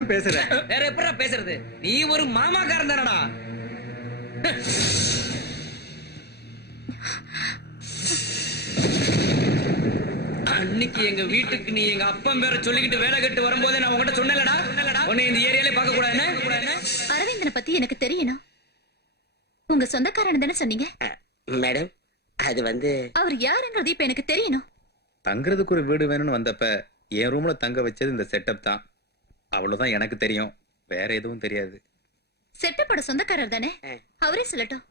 பேசுற வேற எப்படா பேசுறது? நீ ஒரு மாமாக்காரன் தானடா. அன்னைக்கு எங்க வீட்டுக்கு நீ எங்க அப்பன் பேரை சொல்லிக்கிட்டு வேலை கட்டு வரும்போதே நான் உன்கிட்ட சொன்னேன்லடா. உன்னை இந்த ஏரியாலே பார்க்க கூடாதுன்னு. அரவிந்தனை பத்தி எனக்கு தெரியணும். உங்க சொந்தக்காரன் தானே சொன்னீங்க? மேடம் அது வந்து அவர் யாருங்கிறது இப்ப எனக்கு தெரியணும். தங்குறதுக்கு ஒரு வீடு வேணும்னு வந்தப்ப என் ரூம்ல தங்க வச்சது இந்த செட்டப் தான். அவ்வளவுதான் எனக்கு தெரியும். வேற எதுவும் தெரியாது. செட்டப்போட சொந்தக்காரர் தானே. அவரே சொல்லட்டும்.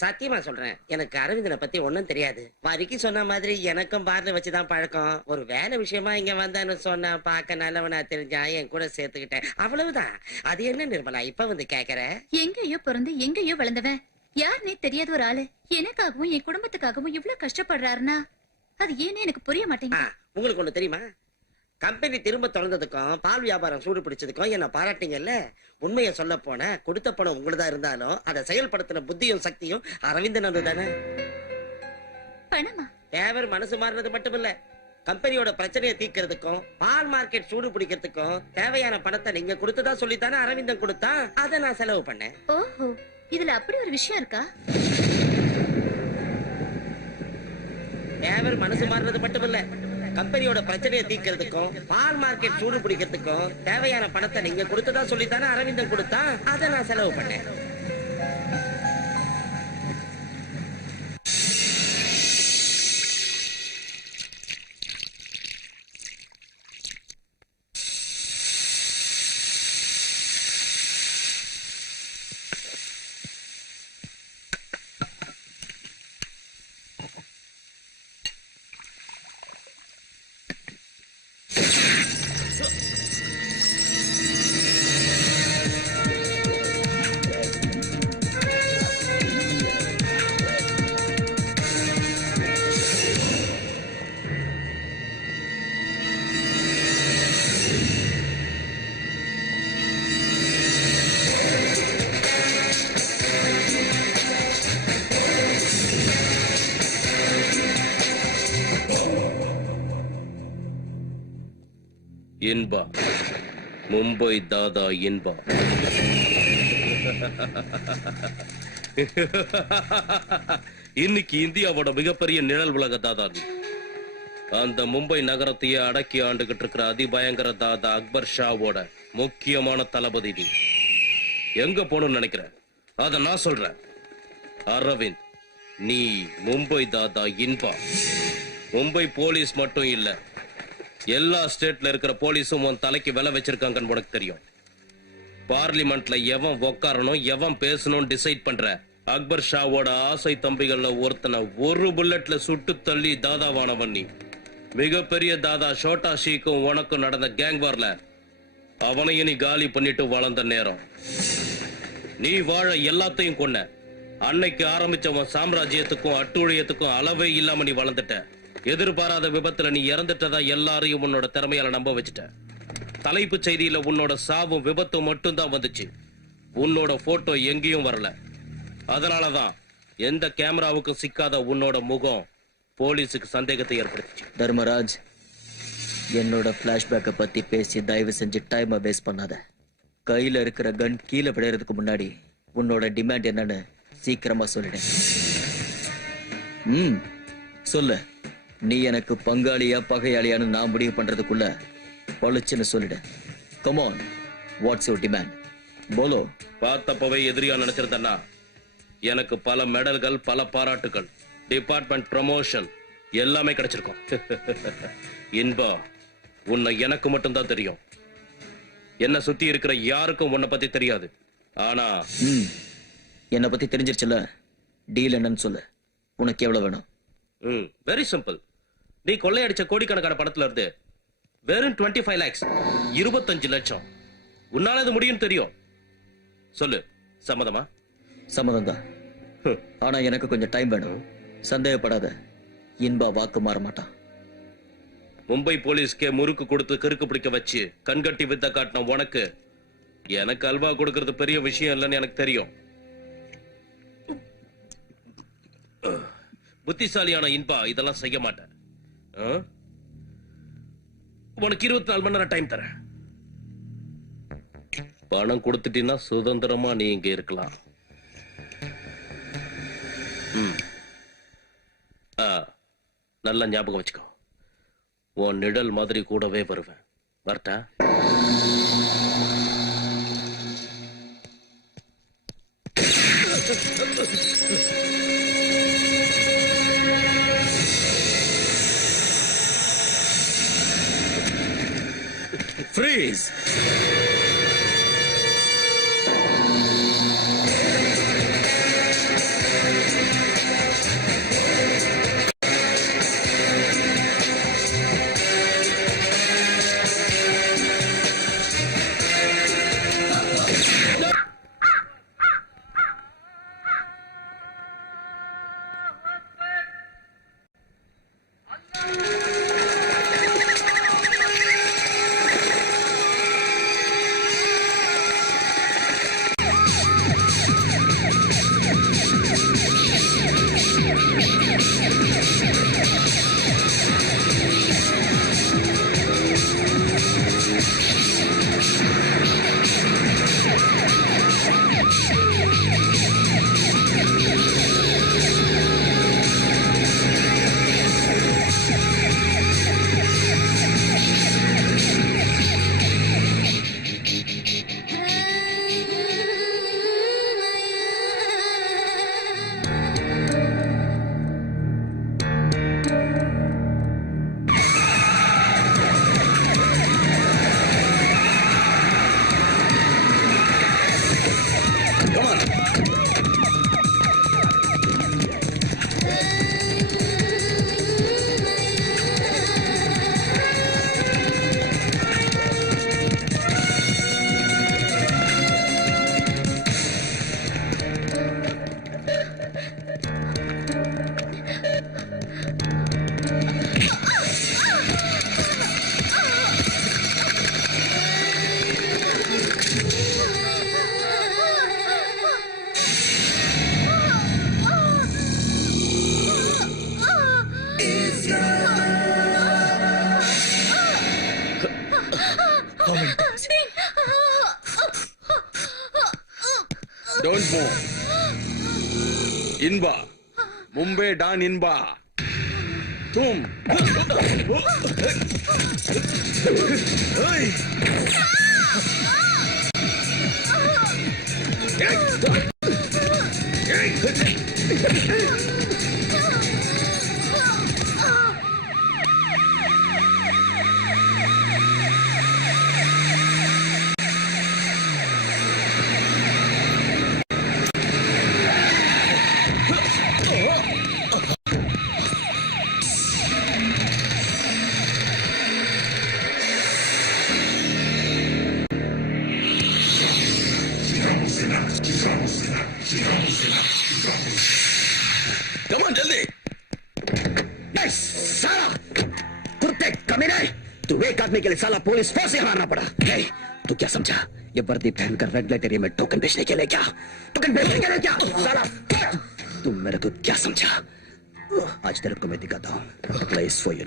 சத்தியமா சொல்றேன். எனக்கு அரவிந்தனை பத்தி ஒண்ணும் தெரியாது. வரிக்கு சொன்ன மாதிரி எனக்கும் பார்ல வச்சுதான் பழக்கம். ஒரு வேலை விஷயமா இங்க வந்தான்னு சொன்னா பார்க்க நல்லவனா தெரிஞ்சா என் கூட சேர்த்துக்கிட்டேன். அவ்வளவுதான். அது என்ன நிர்மலா இப்ப வந்து கேக்குற? எங்கேயோ பிறந்து எங்கேயோ வளர்ந்தவன். யாருனே தெரியாத ஒரு ஆளு. எனக்காகவும் என் குடும்பத்துக்காகவும் இவ்வளவு கஷ்டப்படுறாருன்னா? அது ஏன்னு எனக்கு புரிய மாட்டேங்குது. உங்களுக்கு ஒண்ணு தெரியுமா? கம்பெனி திரும்ப திறந்ததுக்கும் பால் வியாபாரம் சூடு பிடிச்சதுக்கும் என்ன பாராட்டிங்கல்ல உண்மையை சொல்ல போன கொடுத்த பணம் உங்களுதா இருந்தாலும் அதை செயல்படுத்தின புத்தியும் சக்தியும் அரவிந்தன் தானே? பணமா? தேவர் மனசு மாறினது மட்டும் இல்ல கம்பெனியோட பிரச்சனையை தீர்க்கறதுக்கும் பால் மார்க்கெட் சூடு பிடிக்கிறதுக்கும் தேவையான பணத்தை நீங்க கொடுத்ததா சொல்லித்தானே அரவிந்தன் கொடுத்தான்? அதை நான் செலவு பண்ணேன். ஓஹோ இதுல அப்படி ஒரு விஷயம் இருக்கா? தேவர் மனசு மாறினது மட்டும் இல்ல கம்பெனியோட பிரச்சனையை தீக்கிறதுக்கும் பால் மார்க்கெட் சூடு பிடிக்கிறதுக்கும் தேவையான பணத்தை நீங்க கொடுத்ததா சொல்லித்தானே அரவிந்தன் கொடுத்தா அதை நான் செலவு பண்ணேன். そ இன்பா. மும்பை தாதா இன்பா. இன்னைக்கு இந்தியாவோட மிகப்பெரிய நிழல் உலக தாதா அந்த மும்பை நகரத்தையே அடக்கி ஆண்டுகிட்டு இருக்கிற அதிபயங்கர தாதா அக்பர் ஷாவோட முக்கியமான தளபதி நீ. எங்க போகணும்னு நினைக்கிற? அத நான் சொல்றேன். அரவிந்த் நீ மும்பை தாதா இன்பா. மும்பை போலீஸ் மட்டும் இல்லை எல்லா ஸ்டேட்ல இருக்கிற போலீஸும் உன் தலைக்கு விலை வச்சிருக்காங்கன்னு உனக்கு தெரியும். பார்லிமெண்ட்ல எவன் உக்காரணும் எவன் பேசணும் டிசைட் பண்ற அக்பர் ஷாவோட ஆசை தம்பிகள்ல ஒருத்தனை ஒரு புல்லட்ல சுட்டு தள்ளி தாதாவானவன் நீ. மிகப்பெரிய தாதா ஷோட்டா ஷீக்கும் உனக்கும் நடந்த கேங் வார்ல அவனையும் நீ காலி பண்ணிட்டு வளர்ந்த நேரம். நீ வாழ எல்லாத்தையும் கொன்ன. அன்னைக்கு ஆரம்பிச்சவன் சாம்ராஜ்யத்துக்கும் அட்டுழியத்துக்கும் அளவே இல்லாம நீ வளர்ந்துட்ட. எதிர்பாராத விபத்துல நீ இறந்துட்டதா எல்லாரையும் உன்னோட திறமையால நம்ப வச்சுட்ட. தலைப்பு செய்தியில உன்னோட சாவும் விபத்தும் மட்டும்தான் வந்துச்சு. உன்னோட போட்டோ எங்கேயும் வரல. அதனாலதான் எந்த கேமராவுக்கும் சிக்காத உன்னோட முகம் போலீஸுக்கு சந்தேகத்தை ஏற்படுத்துச்சு. தர்மராஜ் என்னோட பிளாஷ்பேக்கை பத்தி பேசி தயவு செஞ்சு டைமை வேஸ்ட் பண்ணாத. கையில இருக்கிற கன் கீழே விடையறதுக்கு முன்னாடி உன்னோட டிமாண்ட் என்னன்னு சீக்கிரமா சொல்லிடு. ம் சொல்லு. நீ எனக்கு பங்காளியா பகையாளியான்னு நான் முடிவு பண்றதுக்குள்ள பளிச்சுன்னு சொல்லிடு. Come on what's your demand polo பார்த்தப்பவே எதிரியா நினைச்சிருந்தேன்னா எனக்கு பல மெடல்கள் பல பாராட்டுகள் டிபார்ட்மெண்ட் ப்ரமோஷன் எல்லாமே கிடைச்சிருக்கும். இன்பா உன்னை எனக்கு மட்டும்தான் தெரியும். என்ன சுத்தி இருக்கிற யாருக்கும் உன்னை பத்தி தெரியாது. ஆனா என்னை பத்தி தெரிஞ்சிருச்சுல டீல் என்னன்னு சொல்லு. உனக்கு எவ்வளவு வேணும்? வெரி சிம்பிள் நீ கொள்ளையடிச்ச கோடிக்கணக்கான பணத்துல இருந்து வெறும் 25 ஃபைவ் லேக்ஸ் இருபத்தஞ்சு லட்சம். உன்னால இது முடியும் தெரியும். சொல்லு சம்மதமா? சம்மதம் தான். ஆனா எனக்கு கொஞ்சம் டைம் வேணும். சந்தேகப்படாத. இன்பா வாக்கு மாற மாட்டான். மும்பை போலீஸ்க்கே முறுக்கு கொடுத்து கிறுக்கு பிடிக்க வச்சு கண்கட்டி வித்த காட்டின உனக்கு எனக்கு அல்வா கொடுக்கறது பெரிய விஷயம் இல்லைன்னு எனக்கு தெரியும். புத்திசாலியான இன்பா இதெல்லாம் செய்ய மாட்டேன்? உனக்கு இருபத்தி நாலு மணி நேரம் டைம் தரேன். பணம் கொடுத்துட்டீங்கன்னா சுதந்திரமா நீ இங்க இருக்கலாம். நல்லா ஞாபகம் வச்சுக்கோ. உன் நிழல் மாதிரி கூடவே வருவேன். வரட்டா? Freeze! 거는 Don't move. In ba. Mumbai down in ba. Tum. Hey. Hey. Hey. साला कुत्ते कमीने तू एक आदमी के लिए साला पुलिस फोर्स यहाँ आना पड़ा। hey, तू क्या समझा? ये वर्दी पहनकर रेड लाइट एरिया में टोकन बेचने के लिए क्या? टोकन बेचने के लिए क्या? साला तुम मेरे को क्या समझा? आज तेरे को मैं दिखाता हूँ। Place for you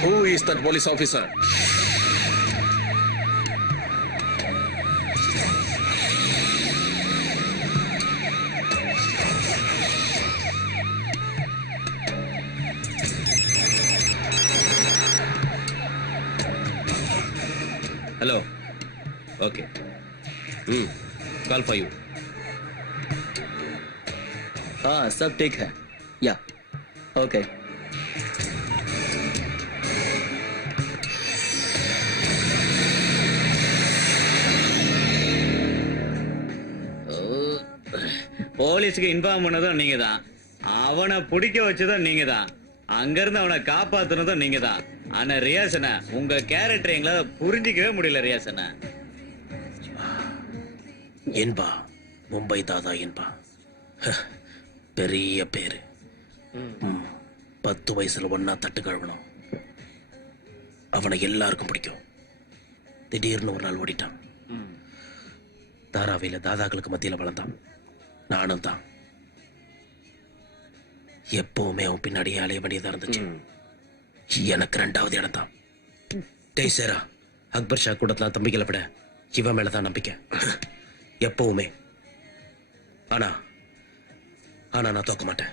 Who is that police officer? hello okay hmm call for you हाँ सब ठीक है या ओके போலீஸுக்கு இன்ஃபார்ம் பண்ணதும் நீங்க தான் அவனை பிடிக்க வச்சதும் நீங்க தான் அங்கிருந்து அவனை காப்பாத்துனதும் நீங்க தான் ஆனா ரியாசனா உங்க கேரக்டர் எங்களால புரிஞ்சிக்கவே முடியல ரியாசனா என்பா மும்பை தாதா என்பா. ஹ, பெரிய பேரு. பத்து வயசுல ஒன்னா தட்டு கழுவணும். அவனை எல்லாருக்கும் பிடிக்கும். திடீர்னு ஒரு நாள் ஓடிட்டான். தாராவில தாதாக்களுக்கு மத்தியில வளர்ந்தான். நானும் தான். எப்பவுமே அவன் பின்னாடி அலைய வேண்டியதா இருந்துச்சு. எனக்கு ரெண்டாவது இடம் தான் டேய் சேரா அக்பர் ஷா கூடத்துல தம்பிகளை விட இவன் மேலதான் நம்பிக்கை. எப்பவுமே. ஆனா ஆனா நான் தோக்க மாட்டேன்.